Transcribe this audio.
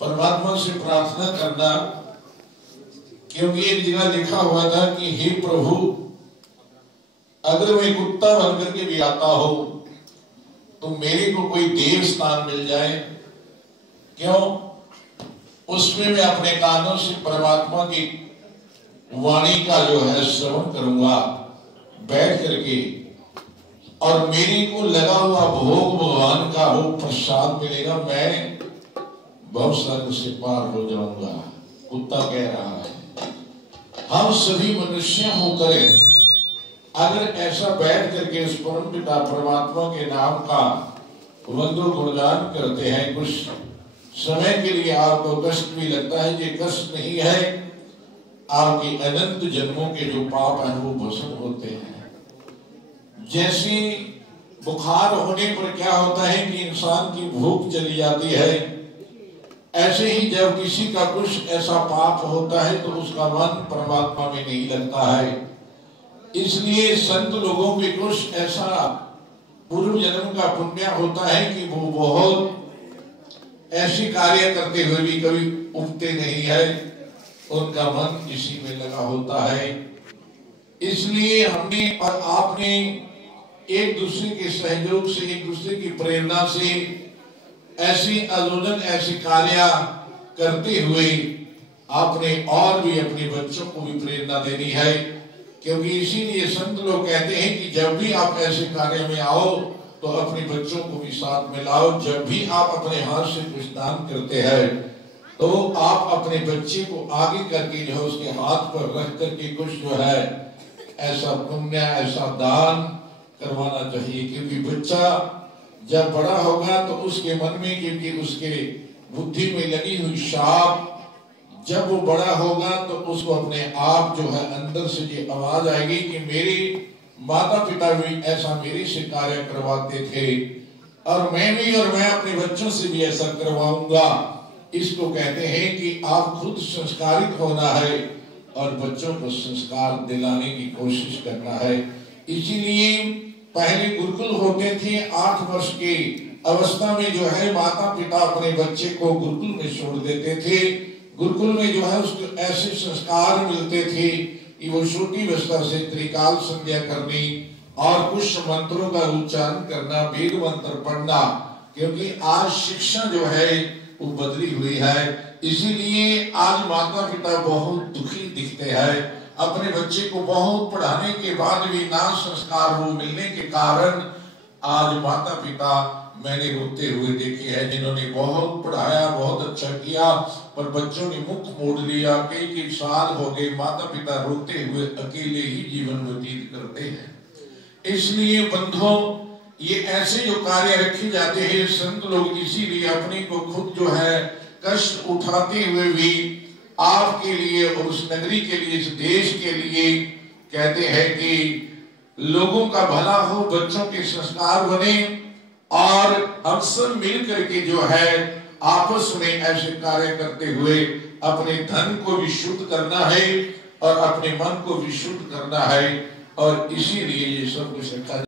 परमात्मा से प्रार्थना करना, क्योंकि एक जगह लिखा हुआ था कि हे प्रभु, अगर मैं कुत्ता बन करके भी आता हो तो मेरे को कोई देव स्थान मिल जाए, क्यों? उसमें मैं अपने कानों से परमात्मा की वाणी का जो है श्रवण करूंगा बैठ करके, और मेरे को लगा हुआ भोग भगवान का वो प्रसाद मिलेगा, मैं बहुत सारे से पार हो जाऊंगा। कुत्ता कह रहा है। हम सभी मनुष्य होकर अगर ऐसा बैठ करके उस परम पिता परमात्मा के नाम का वंदो गुणगान करते हैं, कुछ समय के लिए आपको कष्ट भी लगता है, ये कष्ट नहीं है, आपके अनंत जन्मों के जो पाप हैं वो भस्म होते हैं। जैसे बुखार होने पर क्या होता है कि इंसान की भूख चली जाती है, ऐसे ही जब किसी का कुछ ऐसा पाप होता है तो उसका मन परमात्मा में नहीं लगता है। इसलिए संत लोगों के कुछ ऐसा पूर्व जन्म का पुण्य होता है कि वो बहुत ऐसी कार्य करते हुए भी कभी उठते नहीं है, उनका मन इसी में लगा होता है। इसलिए हमने और आपने एक दूसरे के सहयोग से, एक दूसरे की प्रेरणा से ऐसी आयोजन, ऐसी कार्य करते हुए आपने और भी अपने बच्चों को भी प्रेरणा देनी है, क्योंकि इसीलिए संत लोग कहते हैं कि जब भी आप ऐसे कार्य में आओ तो अपने बच्चों को भी साथ में लाओ। जब भी आप अपने हाथ से कुछ दान करते हैं तो आप अपने बच्चे को आगे करके जो उसके हाथ पर रख करके कुछ जो है ऐसा पुण्य, ऐसा दान करवाना चाहिए। क्योंकि बच्चा जब बड़ा होगा तो उसके मन में, क्योंकि उसके बुद्धि में लगी हुई शाप, जब वो बड़ा होगा तो उसको अपने आप जो है अंदर से ये आवाज आएगी कि मेरे माता पिता भी ऐसा मेरे से कार्य करवाते थे और मैं अपने बच्चों से भी ऐसा करवाऊंगा। इसको कहते हैं कि आप खुद संस्कारित होना है और बच्चों को संस्कार दिलाने की कोशिश करना है। इसीलिए पहले गुरुकुल होते थे, 8 वर्ष की अवस्था में जो है माता पिता अपने बच्चे को गुरुकुल में छोड़ देते थे। गुरुकुल में जो है उसको ऐसे संस्कार मिलते थे कि वो छोटी अवस्था से त्रिकाल संध्या करनी और कुछ मंत्रों का उच्चारण करना, वेद मंत्र पढ़ना, क्योंकि आज शिक्षा जो है वो बदली हुई है। इसीलिए आज माता पिता बहुत दुखी दिखते हैं। अपने बच्चे को बहुत पढ़ाने के बाद भी ना संस्कार वो मिलने के कारण आज माता पिता मैंने रोते हुए देखे हैं, जिन्होंने बहुत पढ़ाया, बहुत अच्छा किया, पर बच्चों ने मुख मोड़ लिया। कई साल हो गए, माता पिता रोते हुए अकेले ही जीवन व्यतीत करते हैं। इसलिए बंधुओं, ये ऐसे जो कार्य रखे जाते हैं, संत लोग इसीलिए अपने को खुद जो है कष्ट उठाते हुए भी आपके लिए और उस नगरी के लिए, इस देश के लिए कहते हैं कि लोगों का भला हो, बच्चों के संस्कार बने और हम सब मिल करके जो है आपस में ऐसे कार्य करते हुए अपने धन को भी शुद्ध करना है और अपने मन को भी शुद्ध करना है, और इसीलिए ये सब कुछ रखा